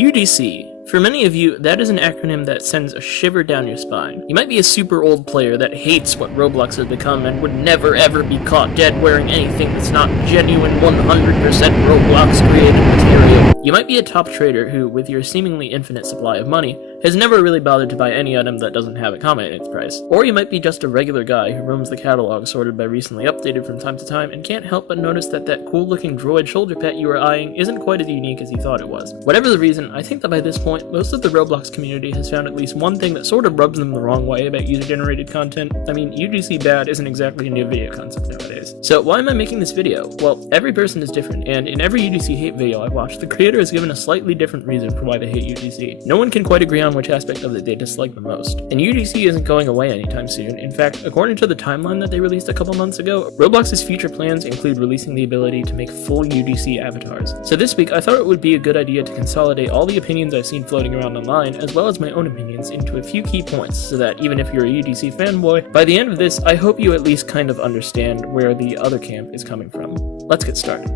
UGC. For many of you, that is an acronym that sends a shiver down your spine. You might be a super old player that hates what Roblox has become and would never ever be caught dead wearing anything that's not genuine 100% Roblox created material. You might be a top trader who, with your seemingly infinite supply of money, has never really bothered to buy any item that doesn't have a comma in its price. Or you might be just a regular guy who roams the catalog sorted by recently updated from time to time and can't help but notice that that cool looking droid shoulder pet you are eyeing isn't quite as unique as you thought it was. Whatever the reason, I think that by this point, most of the Roblox community has found at least one thing that sort of rubs them the wrong way about user-generated content. I mean, UGC bad isn't exactly a new video concept nowadays. So why am I making this video? Well, every person is different, and in every UGC hate video I've watched, the creator has given a slightly different reason for why they hate UGC. No one can quite agree on which aspect of it they dislike the most. And UGC isn't going away anytime soon. In fact, according to the timeline that they released a couple months ago, Roblox's future plans include releasing the ability to make full UGC avatars. So this week, I thought it would be a good idea to consolidate all the opinions I've seen floating around online, as well as my own opinions, into a few key points, so that even if you're a UGC fanboy, by the end of this, I hope you at least kind of understand where the other camp is coming from. Let's get started.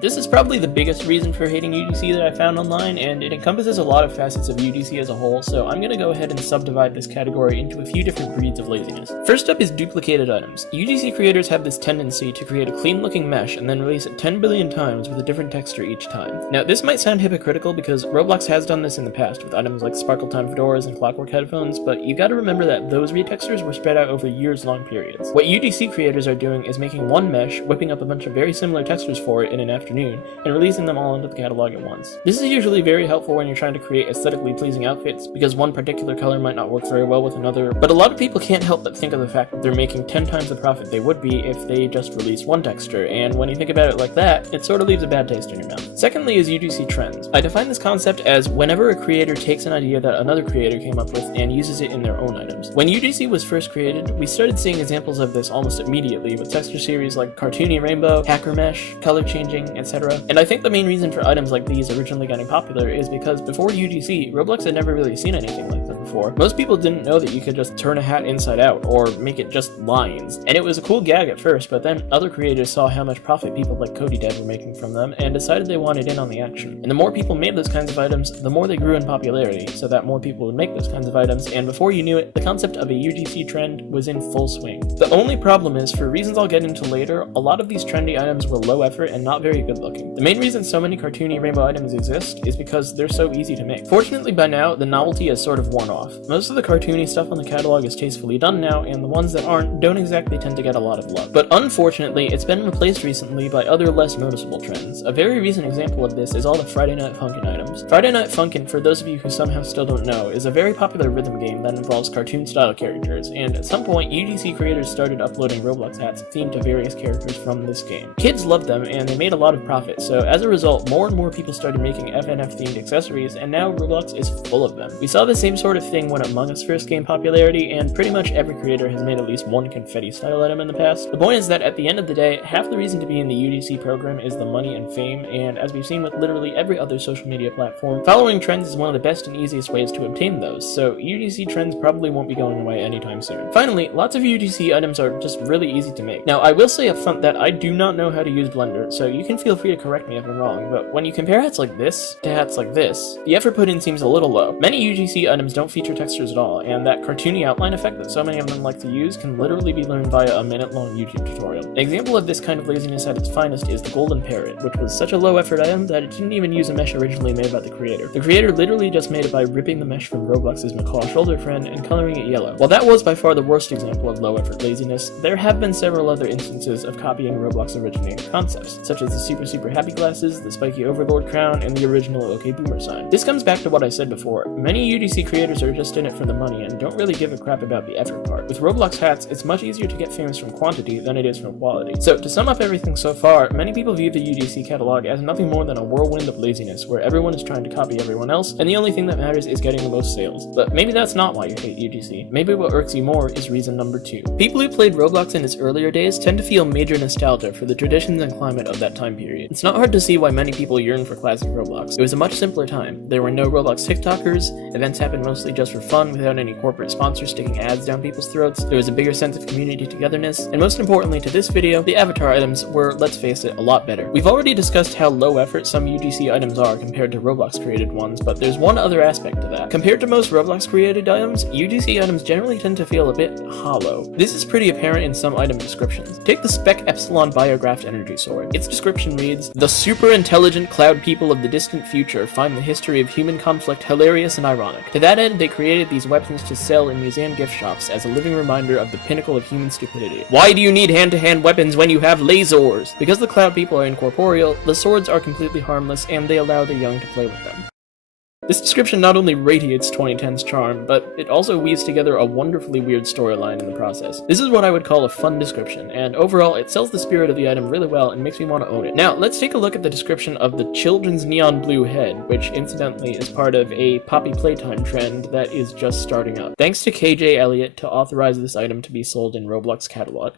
This is probably the biggest reason for hating UGC that I found online, and it encompasses a lot of facets of UGC as a whole, so I'm going to go ahead and subdivide this category into a few different breeds of laziness. First up is duplicated items. UGC creators have this tendency to create a clean-looking mesh and then release it 10 billion times with a different texture each time. Now, this might sound hypocritical because Roblox has done this in the past with items like Sparkle Time fedoras and Clockwork headphones, but you gotta remember that those retextures were spread out over years-long periods. What UGC creators are doing is making one mesh, whipping up a bunch of very similar textures for it in an afternoon, and releasing them all into the catalog at once. This is usually very helpful when you're trying to create aesthetically pleasing outfits, because one particular color might not work very well with another, but a lot of people can't help but think of the fact that they're making 10 times the profit they would be if they just released one texture, and when you think about it like that, it sort of leaves a bad taste in your mouth. Secondly is UGC trends. I define this concept as whenever a creator takes an idea that another creator came up with and uses it in their own items. When UGC was first created, we started seeing examples of this almost immediately with texture series like Cartoony Rainbow, Hacker Mesh, Color Changing, etc. And I think the main reason for items like these originally getting popular is because before UGC, Roblox had never really seen anything like that before. Most people didn't know that you could just turn a hat inside out or make it just lines. And it was a cool gag at first, but then other creators saw how much profit people like Cody Dead were making from them and decided they wanted in on the action. And the more people made those kinds of items, the more they grew in popularity, so that more people would make those kinds of items, and before you knew it, the concept of a UGC trend was in full swing. The only problem is, for reasons I'll get into later, a lot of these trendy items were low effort and not very good looking. The main reason so many cartoony rainbow items exist is because they're so easy to make. Fortunately by now, the novelty has sort of worn off. Most of the cartoony stuff on the catalog is tastefully done now, and the ones that aren't don't exactly tend to get a lot of love. But unfortunately, it's been replaced recently by other less noticeable trends. A very recent example of this is all the Friday Night Funkin' items. Friday Night Funkin', for those of you who somehow still don't know, is a very popular rhythm game that involves cartoon-style characters, and at some point, UGC creators started uploading Roblox hats themed to various characters from this game. Kids loved them, and they made a lot of profit, so as a result, more and more people started making FNF-themed accessories, and now Roblox is full of them. We saw the same sort of thing when Among Us first gained popularity, and pretty much every creator has made at least one confetti-style item in the past. The point is that at the end of the day, half the reason to be in the UGC program is the money and fame, and as we've seen with literally every other social media platform, following trends is one of the best and easiest ways to obtain those, so UGC trends probably won't be going away anytime soon. Finally, lots of UGC items are just really easy to make. Now, I will say up front that I do not know how to use Blender, so you can feel free to correct me if I'm wrong, but when you compare hats like this to hats like this, the effort put in seems a little low. Many UGC items don't feature textures at all, and that cartoony outline effect that so many of them like to use can literally be learned via a minute-long YouTube tutorial. An example of this kind of laziness at its finest is the Golden Parrot, which was such a low-effort item that it didn't even use a mesh originally made by the creator. The creator literally just made it by ripping the mesh from Roblox's macaw shoulder friend and coloring it yellow. While that was by far the worst example of low-effort laziness, there have been several other instances of copying Roblox originating concepts, such as the Super Happy Glasses, the spiky Overlord crown, and the original OK Boomer sign. This comes back to what I said before. Many UGC creators are just in it for the money and don't really give a crap about the effort part. With Roblox hats, it's much easier to get famous from quantity than it is from quality. So to sum up everything so far, many people view the UGC catalog as nothing more than a whirlwind of laziness where everyone is trying to copy everyone else, and the only thing that matters is getting the most sales. But maybe that's not why you hate UGC. Maybe what irks you more is reason number 2. People who played Roblox in its earlier days tend to feel major nostalgia for the traditions and climate of that time period. It's not hard to see why many people yearn for classic Roblox. It was a much simpler time. There were no Roblox TikTokers, events happened mostly just just for fun without any corporate sponsors sticking ads down people's throats. There was a bigger sense of community togetherness, and most importantly to this video, the avatar items were, let's face it, a lot better. We've already discussed how low effort some UGC items are compared to Roblox created ones, but there's one other aspect to that. Compared to most Roblox created items, UGC items generally tend to feel a bit hollow. This is pretty apparent in some item descriptions. Take the Spec Epsilon Biographed Energy Sword. Its description reads, "The super intelligent cloud people of the distant future find the history of human conflict hilarious and ironic. To that end, they created these weapons to sell in museum gift shops as a living reminder of the pinnacle of human stupidity. Why do you need hand-to-hand weapons when you have lasers? Because the cloud people are incorporeal, the swords are completely harmless, and they allow the young to play with them." This description not only radiates 2010's charm, but it also weaves together a wonderfully weird storyline in the process. This is what I would call a fun description, and overall it sells the spirit of the item really well and makes me want to own it. Now, let's take a look at the description of the children's neon blue head, which incidentally is part of a Poppy Playtime trend that is just starting up. Thanks to KJ Elliott to authorize this item to be sold in Roblox catalog.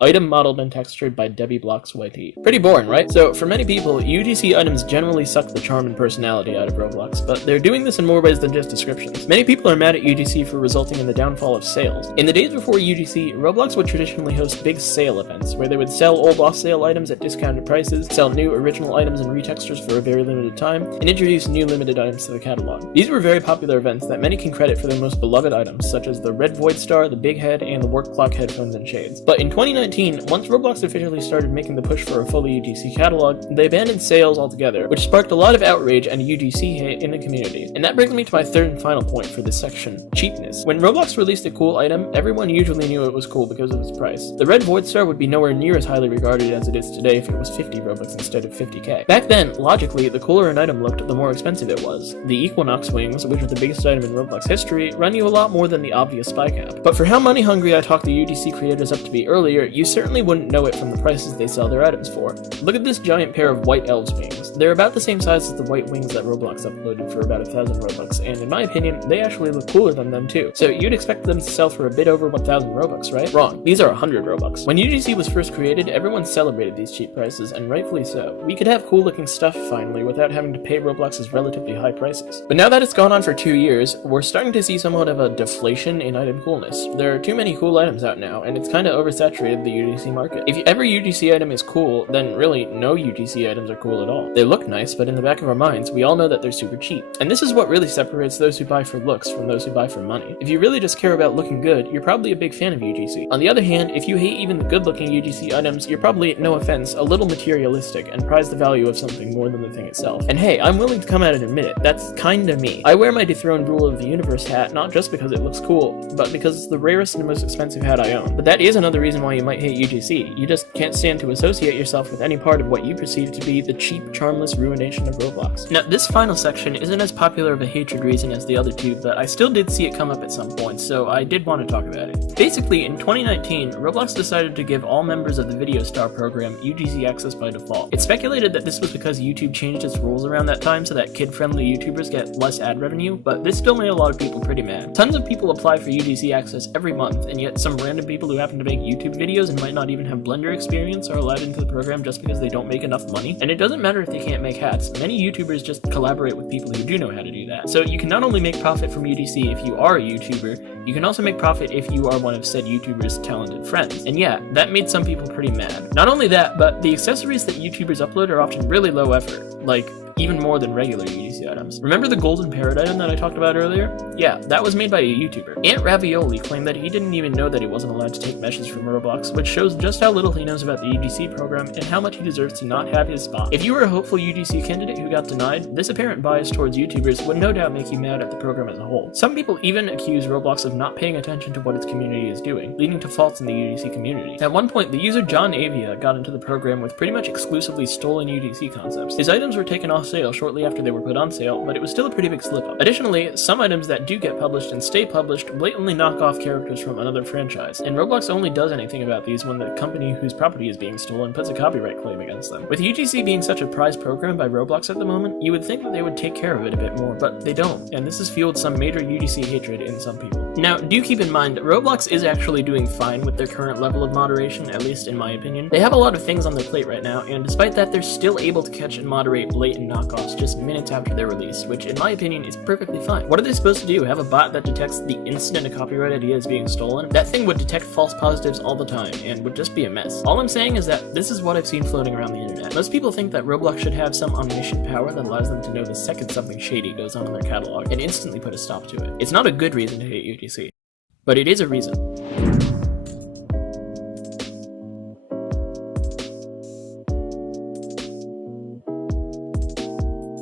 Item modeled and textured by Debbie Blocks YT. Pretty boring, right? So, for many people, UGC items generally suck the charm and personality out of Roblox, but they're doing this in more ways than just descriptions. Many people are mad at UGC for resulting in the downfall of sales. In the days before UGC, Roblox would traditionally host big sale events, where they would sell old off-sale items at discounted prices, sell new original items and retextures for a very limited time, and introduce new limited items to the catalog. These were very popular events that many can credit for their most beloved items, such as the Red Void Star, the Big Head, and the Work Clock headphones and shades. But in 2019, once Roblox officially started making the push for a fully UGC catalog, they abandoned sales altogether, which sparked a lot of outrage and UGC hate in the community. And that brings me to my third and final point for this section: cheapness. When Roblox released a cool item, everyone usually knew it was cool because of its price. The Red Void Star would be nowhere near as highly regarded as it is today if it was 50 Robux instead of 50k. Back then, logically, the cooler an item looked, the more expensive it was. The Equinox wings, which are the biggest item in Roblox history, run you a lot more than the obvious spy cap. But for how money hungry I talked the UGC creators up to be earlier, you certainly wouldn't know it from the prices they sell their items for. Look at this giant pair of white elves wings. They're about the same size as the white wings that Roblox uploaded for about 1,000 Robux, and in my opinion, they actually look cooler than them too. So you'd expect them to sell for a bit over 1,000 Robux, right? Wrong. These are 100 Robux. When UGC was first created, everyone celebrated these cheap prices, and rightfully so. We could have cool looking stuff finally without having to pay Roblox's relatively high prices. But now that it's gone on for 2 years, we're starting to see somewhat of a deflation in item coolness. There are too many cool items out now, and it's kinda oversaturated the UGC market. If every UGC item is cool, then really no UGC items are cool at all. They look nice, but in the back of our minds, we all know that they're super cheap. And this is what really separates those who buy for looks from those who buy for money. If you really just care about looking good, you're probably a big fan of UGC. On the other hand, if you hate even the good-looking UGC items, you're probably, no offense, a little materialistic and prize the value of something more than the thing itself. And hey, I'm willing to come out and admit it, that's kinda me. I wear my dethroned Rule of the Universe hat not just because it looks cool, but because it's the rarest and most expensive hat I own. But that is another reason why you might hate UGC. You just can't stand to associate yourself with any part of what you perceive to be the cheap, charmless ruination of Roblox. Now, this final section isn't as popular of a hatred reason as the other two, but I still did see it come up at some point, so I did want to talk about it. Basically, in 2019, Roblox decided to give all members of the Video Star program UGC access by default. It's speculated that this was because YouTube changed its rules around that time so that kid-friendly YouTubers get less ad revenue, but this still made a lot of people pretty mad. Tons of people apply for UGC access every month, and yet some random people who happen to make YouTube videos and might not even have Blender experience are allowed into the program just because they don't make enough money. And it doesn't matter if they can't make hats. Many YouTubers just collaborate with people who do know how to do that. So you can not only make profit from UGC if you are a YouTuber, you can also make profit if you are one of said YouTuber's talented friends. And yeah, that made some people pretty mad. Not only that, but the accessories that YouTubers upload are often really low effort. Like, even more than regular UGC items. Remember the golden parrot item that I talked about earlier? Yeah, that was made by a YouTuber. Ant Ravioli claimed that he didn't even know that he wasn't allowed to take meshes from Roblox, which shows just how little he knows about the UGC program and how much he deserves to not have his spot. If you were a hopeful UGC candidate who got denied, this apparent bias towards YouTubers would no doubt make you mad at the program as a whole. Some people even accuse Roblox of not paying attention to what its community is doing, leading to faults in the UGC community. At one point, the user John Avia got into the program with pretty much exclusively stolen UGC concepts. His items were taken off sale shortly after they were put on sale, but it was still a pretty big slip-up. Additionally, some items that do get published and stay published blatantly knock off characters from another franchise, and Roblox only does anything about these when the company whose property is being stolen puts a copyright claim against them. With UGC being such a prized program by Roblox at the moment, you would think that they would take care of it a bit more, but they don't, and this has fueled some major UGC hatred in some people. Now, do keep in mind, Roblox is actually doing fine with their current level of moderation, at least in my opinion. They have a lot of things on their plate right now, and despite that, they're still able to catch and moderate blatant knockoffs just minutes after they're released, which in my opinion is perfectly fine. What are they supposed to do? Have a bot that detects the instant a copyright idea is being stolen? That thing would detect false positives all the time, and would just be a mess. All I'm saying is that this is what I've seen floating around the internet. Most people think that Roblox should have some omniscient power that allows them to know the second something shady goes on in their catalog, and instantly put a stop to it. It's not a good reason to hate UGC. But it is a reason.